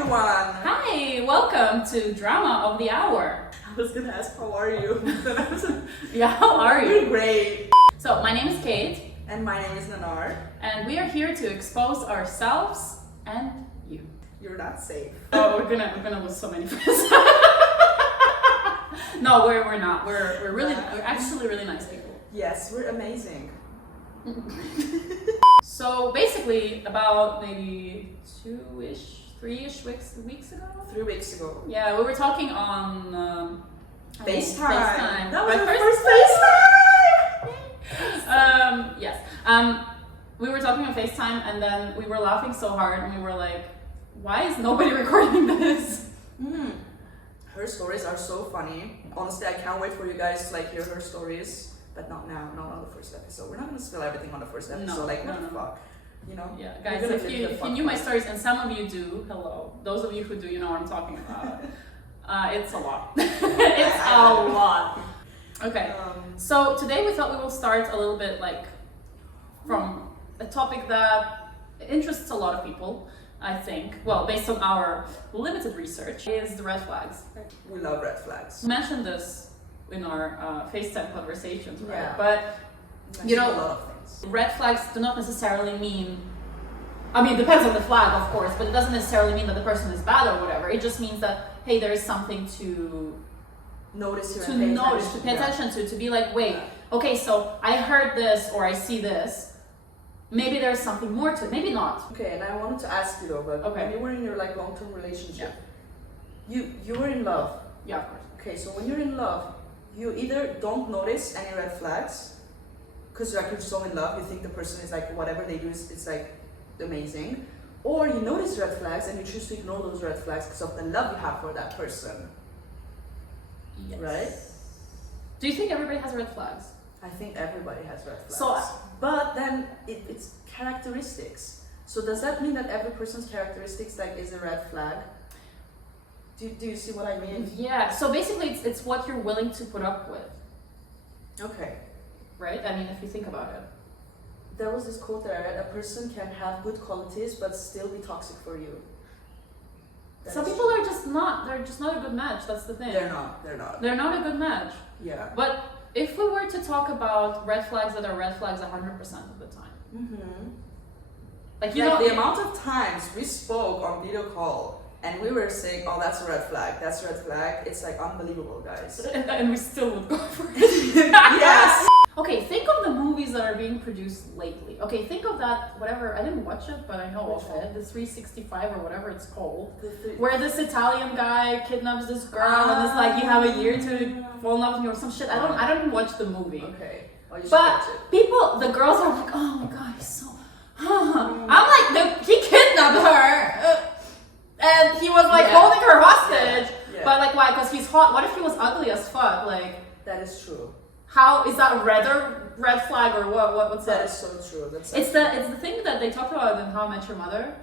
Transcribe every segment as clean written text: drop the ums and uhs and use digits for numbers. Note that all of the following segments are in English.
everyone! Hi, welcome to Drama of the Hour. I was gonna ask, how are you? Yeah, how are you? You're great. So, my name is Kate. And my name is Nanar. And we are here to expose ourselves and you. You're not safe. Oh, we're gonna lose so many friends. No, we're not. We're actually really nice people. Yes, we're amazing. So basically, about maybe 3-ish weeks ago? 3 weeks ago. Yeah, we were talking on FaceTime. That was My our first FaceTime! Yes. We were talking on FaceTime and then we were laughing so hard and we were like, why is nobody recording this? Her stories are so funny. Honestly, I can't wait for you guys to hear her stories. But not now, not on the first episode. We're not gonna spill everything on the first episode. No, what no. the fuck? You know? Yeah, guys, if you knew my stories, and some of you do, hello. Those of you who do, you know what I'm talking about. It's a lot. It's a lot. Okay, so today we thought we will start a little bit from a topic that interests a lot of people, I think. Well, based on our limited research, is the red flags. We love red flags. We mentioned this in our FaceTime conversations, right? Yeah. But You know, a lot of things. red flags do not necessarily mean, it depends on the flag, of course, but it doesn't necessarily mean that the person is bad or whatever. It just means that, hey, there is something to notice, to pay attention to be like, wait, okay, so I heard this or I see this. Maybe there's something more to it, maybe not. Okay, and I wanted to ask you though, but when you were in your long-term relationship, you were in love. Yeah, of course. Okay, so when you're in love, you either don't notice any red flags because you're so in love, you think the person is whatever they do is amazing, or you notice red flags and you choose to ignore those red flags because of the love you have for that person. Yes. Right? Do you think everybody has red flags? I think everybody has red flags. So, but then it's characteristics. So does that mean that every person's characteristics is a red flag? Do you see what I mean? Yeah, so basically it's what you're willing to put up with. Okay. Right? If you think about it. There was this quote that I read, a person can have good qualities but still be toxic for you. Some people are just not, they're just not a good match, that's the thing. They're not. They're not a good match. Yeah. But if we were to talk about red flags that are red flags 100% of the time. The amount of times we spoke on video call and we were saying, oh, that's a red flag, it's unbelievable, guys. And we still would go for it. Yes! Okay, think of the movies that are being produced lately. Okay, think of that, whatever, I didn't watch it, but I know of it, the 365 or whatever it's called, where this Italian guy kidnaps this girl and it's you have a year to fall in love with me or some shit. I don't even watch the movie. Okay. Oh, you should but watch it. the girls are like, oh my god, he's so... I'm like, he kidnapped her! And he was holding her hostage. Yeah. But why? Because he's hot. What if he was ugly as fuck? That is true. How is that red flag or what? What's that? That is so true. It's the thing that they talked about in How I Met Your Mother.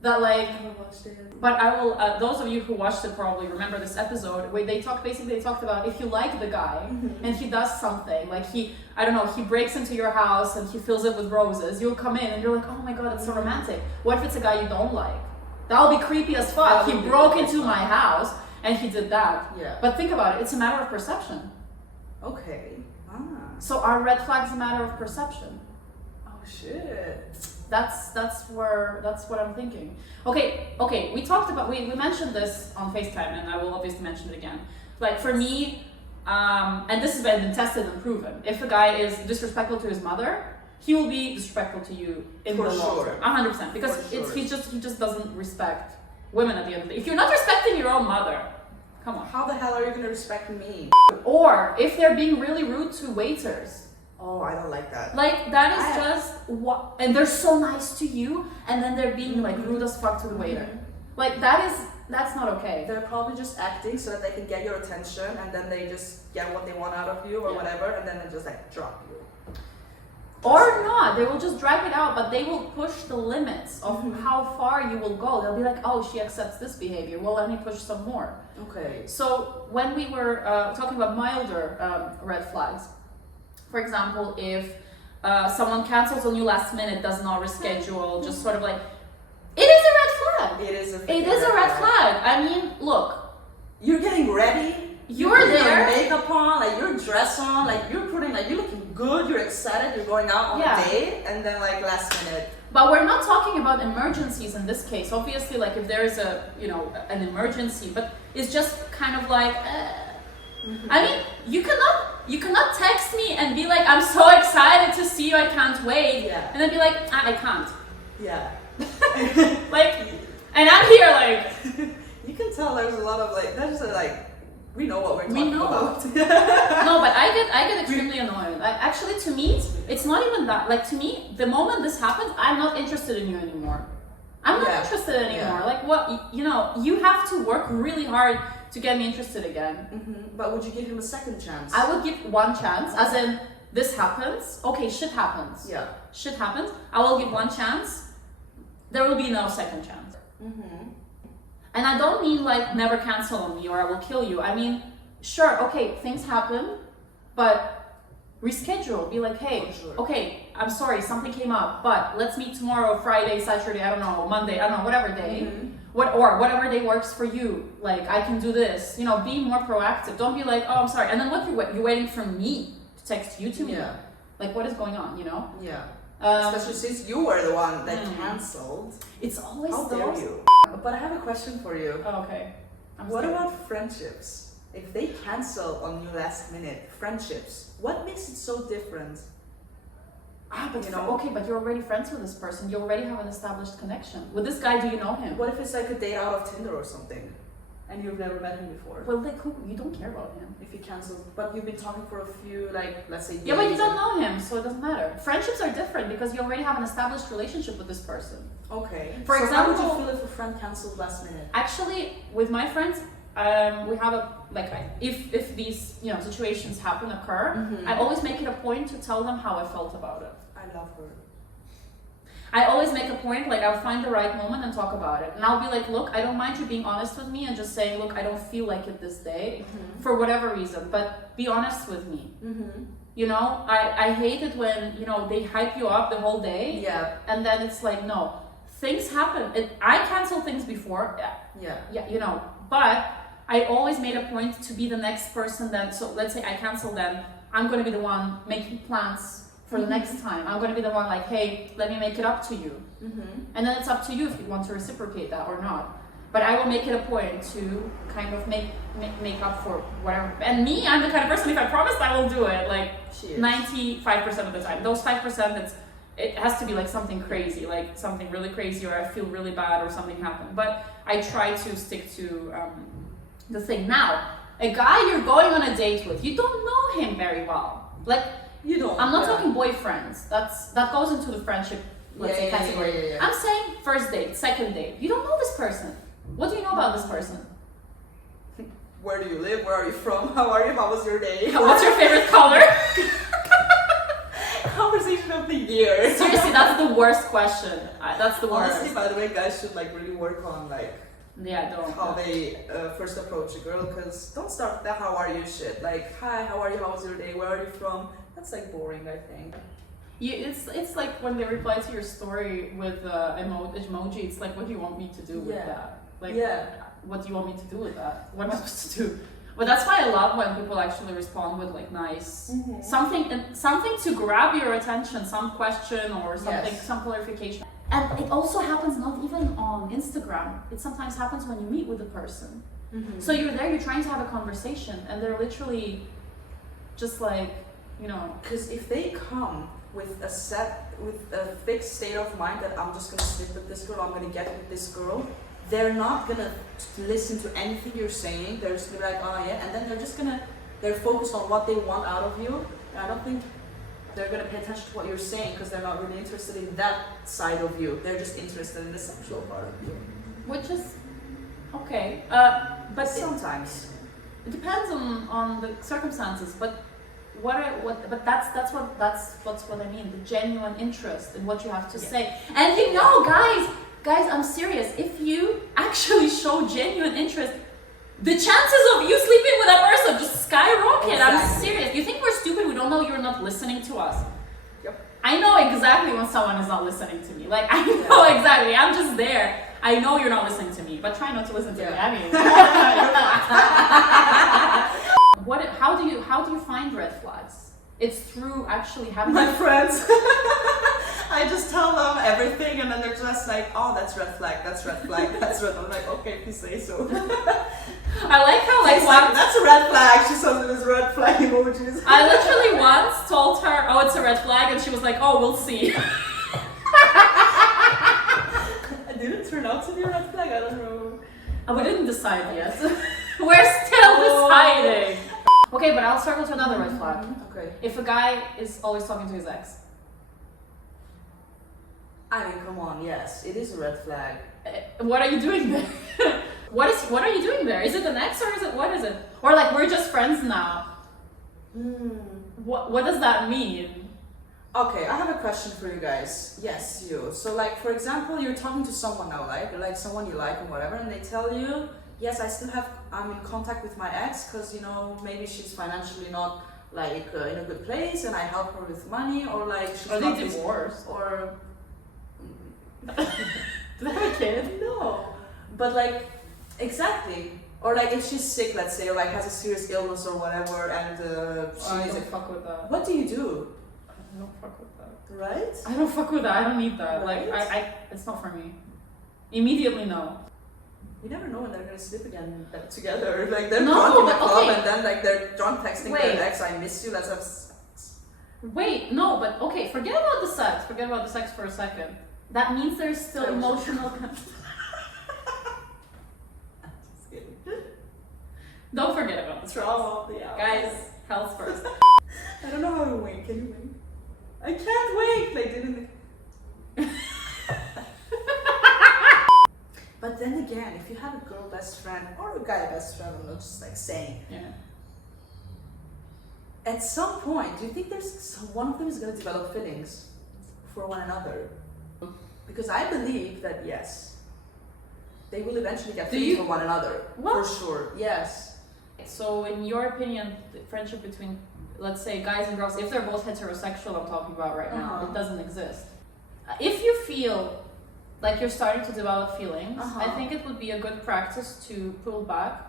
That I haven't watched it. But I will. Those of you who watched it probably remember this episode where they talked about if you like the guy and he does something he breaks into your house and he fills it with roses. You'll come in and you're like, oh my god, that's so romantic. What if it's a guy you don't like? That'll be creepy as fuck. He broke into my house and he did that. Yeah. But think about it. It's a matter of perception. Okay. So are red flags a matter of perception? Oh shit. That's what I'm thinking. Okay. We talked about we mentioned this on FaceTime and I will obviously mention it again. For me, and this has been tested and proven. If a guy is disrespectful to his mother, he will be disrespectful to you in the long term. 100%. Because he just doesn't respect women at the end of the day. If you're not respecting your own mother, come on. How the hell are you gonna respect me? Or if they're being really rude to waiters. Oh, I don't like that. That is just what, and they're so nice to you, and then they're being rude as fuck to the waiter. That's not okay. They're probably just acting so that they can get your attention, and then they just get what they want out of you or whatever, and then they just drop you. Or not, they will just drag it out, but they will push the limits of how far you will go. They'll be like, oh, she accepts this behavior, well, let me push some more. Okay. So when we were talking about milder red flags, for example, if someone cancels on you last minute, does not reschedule, just it is a red flag. it is a It is a red flag. I mean, look, you're getting ready. you're putting there. your makeup on, like your dress on, like you're looking good, you're excited, you're going out on Yeah. a date, and then like last minute. But we're not talking about emergencies in this case. Obviously, like if there is an emergency, but it's just kind of like, I mean, you cannot text me and be like, I'm so excited to see you, I can't wait, Yeah. and then be like, I can't, Yeah. like, and I'm here like, You can tell there's a lot of like, there's a like, we know what we're We talking know. about. no, but I get extremely annoyed. Actually, to me, it's not even that. Like to me, the moment this happens, I'm not interested in you anymore. I'm not Yeah. interested anymore. Yeah. Like what, you have to work really hard to get me interested again. But would you give him a second chance? I would give one chance, as in this happens. Okay, shit happens. Yeah. Shit happens. I will give one chance. There will be no second chance. And I don't mean like never cancel on me or I will kill you. I mean, sure, okay, things happen, but reschedule. Be like, hey, Sure. okay, I'm sorry, something came up, but let's meet tomorrow, Friday, Saturday, I don't know, Monday, I don't know, whatever day. Whatever day works for you. Like, I can do this. Be more proactive. Don't be like, oh, I'm sorry. And then what, you're waiting for me to text you to me? Yeah. Like, what is going on, Yeah. Um, Especially since you were the one that canceled. It's always How dare those. you? But I have a question for you. Oh, okay. What about friendships? If they cancel on you last minute, friendships, what makes it so different? But okay, but you're already friends with this person. You already have an established connection. With this guy, do you know him? What if it's like a date out of Tinder or something, and you've never met him before? Well, like, you don't care about him. If you cancel, but you've been talking for a few, like, let's say, Yeah, but you days don't know him, so it doesn't matter. Friendships are different because you already have an established relationship with this person. Okay. For so example, how would you feel if a friend canceled last minute? Actually, with my friends, we have if these situations occur, I always make it a point to tell them how I felt about it. I love her. I always make a point, like I'll find the right moment and talk about it. And I'll be like, look, I don't mind you being honest with me and just saying, look, I don't feel like it this day for whatever reason, but be honest with me. I hate it when, they hype you up the whole day. Yeah. And then it's like, no, things happen. I cancel things before. Yeah. But I always made a point to be the next person that, so let's say I cancel them, I'm going to be the one making plans for the next time. I'm going to be the one like, hey, let me make it up to you. And then it's up to you if you want to reciprocate that or not. But I will make it a point to kind of make up for whatever. And me, I'm the kind of person, if I promised, I will do it. Like 95% of the time. Those 5%, it has to be like something crazy, like something really crazy, or I feel really bad, or something happened. But I try to stick to the thing. Now, a guy you're going on a date with, you don't know him very well. Like, you don't. I'm not talking boyfriends. That goes into the friendship, let's say, category. Yeah. I'm saying first date, second date. You don't know this person. What do you know about this person? Where do you live? Where are you from? How are you? How was your day? What's your favorite color? Conversation of the year. Seriously, that's the worst question. That's the worst. Honestly, by the way, guys should really work on how they first approach a girl, because don't start with that how are you shit. Like, hi, how are you? How was your day? Where are you from? That's boring, I think. It's like when they reply to your story with emoji. It's like, what do you want me to do with that? Like, what do you want me to do with that? What am I supposed to do? But that's why I love when people actually respond with nice something to grab your attention, some question or something, some clarification. And it also happens not even on Instagram. It sometimes happens when you meet with the person. So you're there, you're trying to have a conversation, and they're literally just like, Because if they come with a fixed state of mind that I'm just gonna sleep with this girl, I'm gonna get with this girl, they're not gonna listen to anything you're saying. They're just gonna be like, oh yeah, and then they're focused on what they want out of you. And I don't think they're gonna pay attention to what you're saying, because they're not really interested in that side of you. They're just interested in the sexual part of you. Which is okay, but sometimes it depends on the circumstances. But that's what I mean. The genuine interest in what you have to say. And guys, I'm serious. If you actually show genuine interest, the chances of you sleeping with that person just skyrocket. Exactly. I'm serious. You think we're stupid? We don't know you're not listening to us. Yep. I know exactly when someone is not listening to me. Like, I know exactly. I'm just there. I know you're not listening to me, but try not to listen to me. I mean, how do you find red flags? It's through actually having my friends. I just tell them everything, and then they're just like, "Oh, that's red flag. That's red flag. That's red." I'm like, "Okay, if you say so." I like how like that's a red flag. She sends me this red flag emojis. I literally once told her, "Oh, it's a red flag," and she was like, "Oh, we'll see." Did it turn out to be a red flag? I don't know. We didn't decide yet. We're still deciding. Okay, but I'll circle to another red flag. Okay. If a guy is always talking to his ex. I mean, come on, yes, it is a red flag. What are you doing there? What are you doing there? Is it an ex or what is it? Or like we're just friends now? What does that mean? Okay, I have a question for you guys. Yes, you. So like, for example, you're talking to someone now, like someone you like and whatever, and they tell you, yes, I'm in contact with my ex because, you know, maybe she's financially not like in a good place and I help her with money, or like she's Are not they divorced? Or do they have a kid? No. But like, exactly. Or like if she's sick, let's say, or like has a serious illness or whatever, and I don't fuck with that. What do you do? I don't fuck with that. Right? I don't fuck with that. I don't need that. Right? Like I it's not for me. Immediately no. You never know when they're gonna sleep again together. Like they're No, drunk in the but club, okay. and then like they're drunk texting Wait. their ex, "I miss you, let's have sex." Wait, no, but okay, forget about the sex. Forget about the sex for a second. That means there's still emotional. Don't forget about the Drama of the hour. guys. Health first. I don't know how to wink. Can you wink? I can't wink. They didn't. But then again, if you have a girl best friend or a guy best friend, I'm not just like saying. Yeah. At some point, do you think one of them is going to develop feelings for one another? Because I believe that yes, they will eventually get feelings for one another. What? For sure. Yes. So, in your opinion, the friendship between, let's say, guys and girls, if they're both heterosexual, I'm talking about right now, it doesn't exist. If you feel like you're starting to develop feelings, I think it would be a good practice to pull back,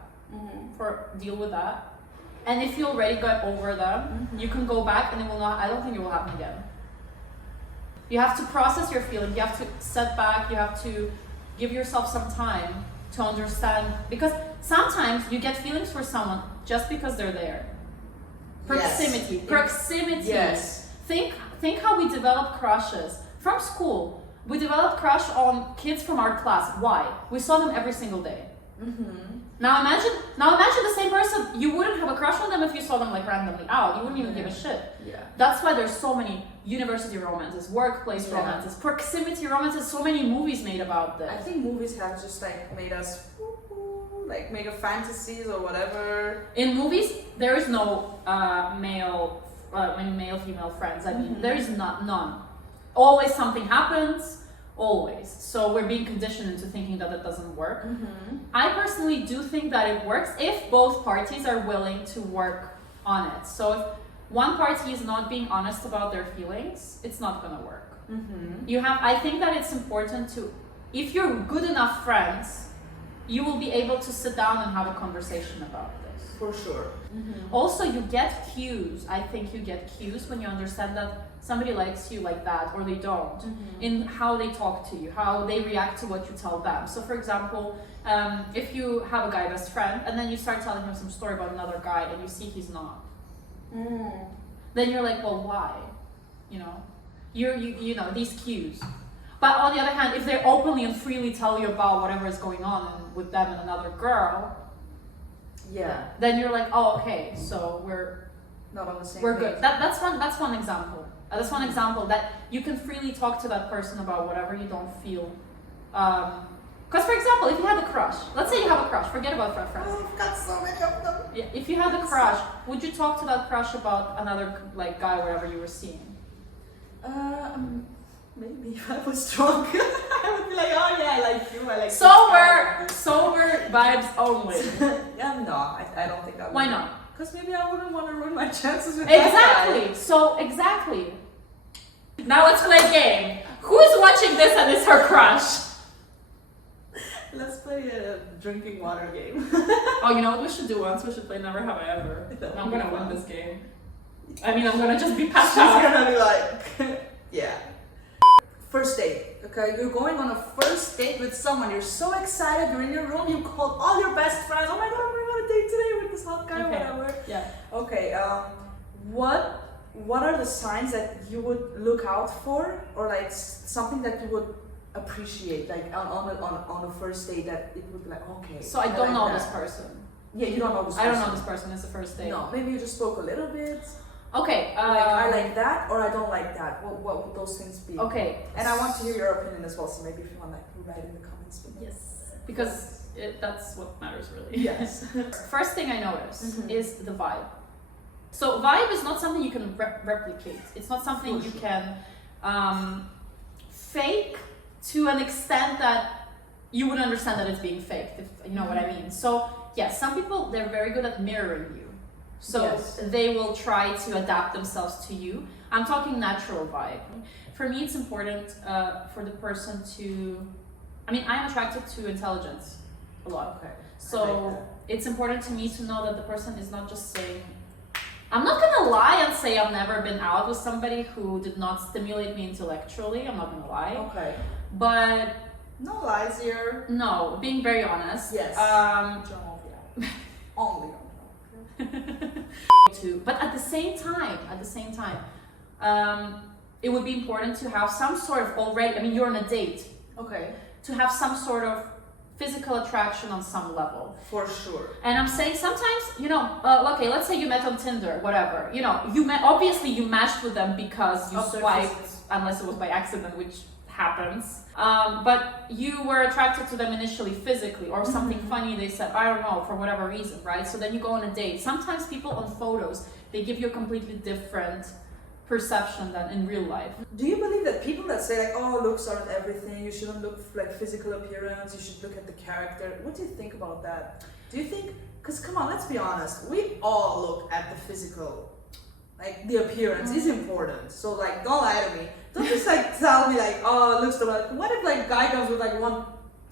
deal with that. And if you already got over them, you can go back and it will not, I don't think it will happen again. You have to process your feelings, you have to set back, you have to give yourself some time to understand, because sometimes you get feelings for someone just because they're there. Proximity. Yes. Proximity. Yes. Think how we develop crushes. From school, we developed crush on kids from our class. Why? We saw them every single day. Now imagine the same person, you wouldn't have a crush on them if you saw them like randomly out. You wouldn't even give a shit. Yeah. That's why there's so many university romances, workplace romances, proximity romances, so many movies made about this. I think movies have just like made us like make a fantasies or whatever. In movies, there is no male female friends. I mean, there is none. Always something happens. Always. So we're being conditioned into thinking that it doesn't work. I personally do think that it works if both parties are willing to work on it. So if one party is not being honest about their feelings, it's not gonna work. I think that it's important to, if you're good enough friends, you will be able to sit down and have a conversation about this. For sure. Also, you get cues. I think you get cues when you understand that somebody likes you like that or they don't, in how they talk to you, how they react to what you tell them. So for example, if you have a guy best friend and then you start telling him some story about another guy and you see he's not, then you're like, well, why? You know, you know, these cues. But on the other hand, if they openly and freely tell you about whatever is going on with them and another girl, then you're like, oh, okay, so we're not on the same we're page. good. That's one example. That's one example that you can freely talk to that person about whatever you don't feel. Because for example, if you had a crush, let's say you have a crush, forget about friends. Oh, I've got so many of them. Yeah, if you had a crush, would you talk to that crush about another like guy, whatever you were seeing? Maybe if I was drunk, I would be like, oh yeah, I like you, I like Sober vibes only. Yeah, no, I don't think I would. Why not? Because maybe I wouldn't want to ruin my chances with Exactly. that guy. So exactly. Now let's play a game. Who's watching this and is her crush? Let's play a drinking water game. Oh, you know what we should do once? We should play Never Have I Ever. I'm gonna win this game. I mean, I'm gonna just be passed She's out. gonna be like, yeah. First date, okay? You're going on a first date with someone. You're so excited. You're in your room. You called all your best friends. Oh my god, I'm going on a date today with this hot guy, Okay. whatever. Yeah. Okay. What are the signs that you would look out for, or like something that you would appreciate, like on a first date, that it would be like, okay. So I don't like know that. this person. Yeah, you don't know this I person. don't know this person. It's the first date. No, maybe you just spoke a little bit. Okay. Like I like that, or I don't like that. What would those things be? Okay. And I want to hear your opinion as well. So maybe if you want, like, write in the comments. Yes. Because that's what matters really. Yes. First thing I notice Mhm. is the vibe. So vibe is not something you can replicate. It's not something For you sure. can fake to an extent that you would understand that it's being faked, if you know what I mean. So yes, some people, they're very good at mirroring you. So Yes. they will try to adapt themselves to you. I'm talking natural vibe. For me, it's important for the person to, I mean, I'm attracted to intelligence a lot. Okay. So I like that. it's important to me to know that the person is not just saying, I'm not gonna lie and say I've never been out with somebody who did not stimulate me intellectually. I'm not gonna lie. Okay. But No lies here. no, being very honest. Yes. Only. But at the same time, it would be important to have some sort of already, I mean, you're on a date, Okay. to have some sort of physical attraction on some level. For sure. And I'm saying sometimes, you know, okay, let's say you met on Tinder, whatever. You know, obviously you matched with them because you Of their swiped, physics. unless it was by accident, which happens. But you were attracted to them initially physically, or something funny they said, I don't know, for whatever reason, right? So then you go on a date. Sometimes people on photos, they give you a completely different perception than in real life. Do you believe that people that say like, oh, looks aren't everything, you shouldn't look like physical appearance, you should look at the character? What do you think about that? Do you think, because come on, let's be honest, we all look at the physical, like the appearance is important. So like, don't lie to me. Don't just like tell me like, oh, it looks like, what if like guy comes with like one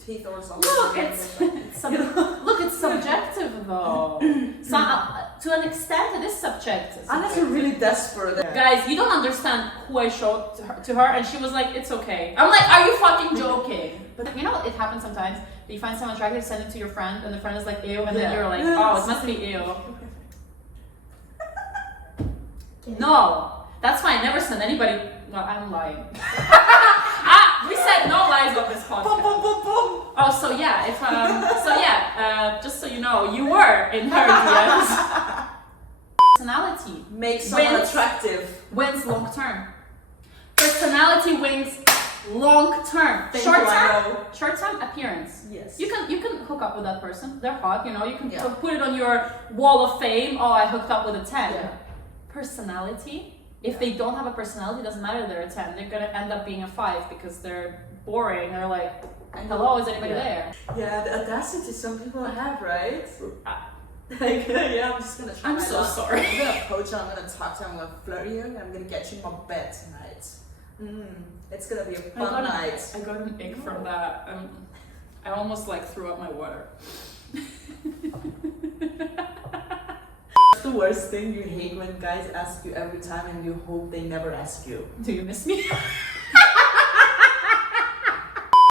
teeth or something? Look, it's subjective though. To an extent, it is subjective. Unless you're really desperate. Guys, you don't understand who I showed to her, and she was like, it's okay. I'm like, are you fucking joking? But you know, it happens sometimes that you find someone attractive, send it to your friend, and the friend is like, ew, and then Yeah. you're like, oh, it must be ew. No, that's fine. Never send anybody. Well, I'm lying. We said no lies on this podcast. Boom, boom, boom, boom. Oh, so yeah, just so you know, you were in her DMs. Personality Make someone wins- attractive. wins long term. Personality wins long term. Thank Short you, I term, know. short term appearance. Yes. You can hook up with that person. They're hot, you know. You can Yeah. put it on your wall of fame. Oh, I hooked up with a 10. Yeah. Personality. If they don't have a personality, it doesn't matter. They're a 10. They're gonna end up being a 5 because they're boring. They're like, hello, is anybody there? Yeah, the audacity some people have, right? Like, yeah, I'm just gonna try. I'm my so luck. sorry. I'm gonna approach you, I'm gonna talk to you, I'm gonna flirt you, and I'm gonna get you in my bed tonight. It's gonna be a fun night. I got an ick from that. I almost like threw up my water. What's the worst thing you hate when guys ask you every time and you hope they never ask you? Do you miss me?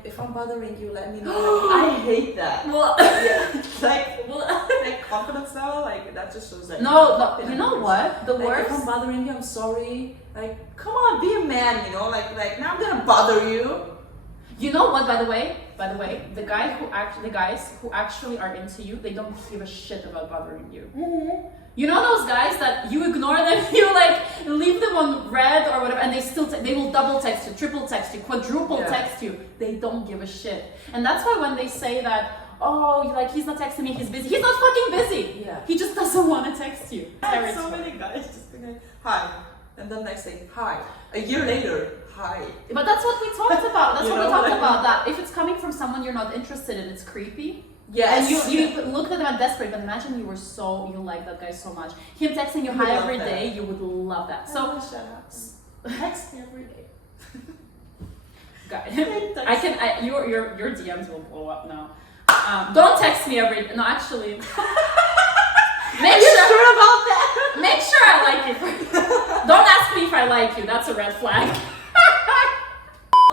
If I'm bothering you, let me know. I hate that. Well, Yeah, like confidence level, like that just shows that. no, you know what? The Like, if worst. I'm bothering you, I'm sorry. Like, come on, be a man, you know? Like now I'm gonna bother you. You know what? By the way, the guys who actually are into you, they don't give a shit about bothering you. You know those guys that you ignore them, you like leave them on red or whatever, and they will double text you, triple text you, quadruple Yeah. text you. They don't give a shit, and that's why when they say that, oh, like he's not texting me, he's busy. He's not fucking busy. Yeah. He just doesn't want to text you. Like, so many guys just being like, hi, and then next thing, hi. A year later, hi. But that's what we talked about. That's You what we know, talked like- about. That if it's coming from someone you're not interested in, it's creepy. Yes. And you looked at them and desperate, but imagine you like that guy so much. Him texting you You would hi love every that. day, you would love that. So shut up. Text me every day. Your DMs will blow up now. Don't text me no, actually. Make sure about that? Make sure I like you first. Don't ask me if I like you. That's a red flag.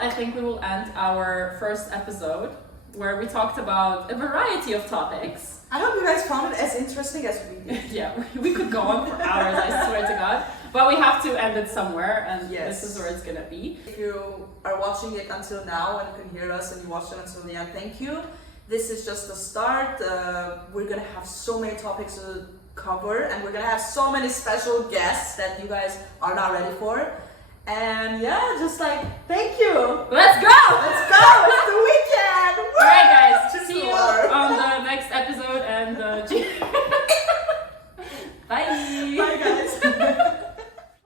I think we will end our first episode where we talked about a variety of topics. I hope you guys found it as interesting as we did. Yeah, we could go on for hours, I swear to God. But we have to end it somewhere, and yes. This is where it's gonna be. If you are watching it until now and you can hear us and you watched it until the end, thank you. This is just the start. We're gonna have so many topics to cover, and we're gonna have so many special guests that you guys are not ready for. And yeah, just like, thank you. Let's go! Let's go! It's the weekend! Alright,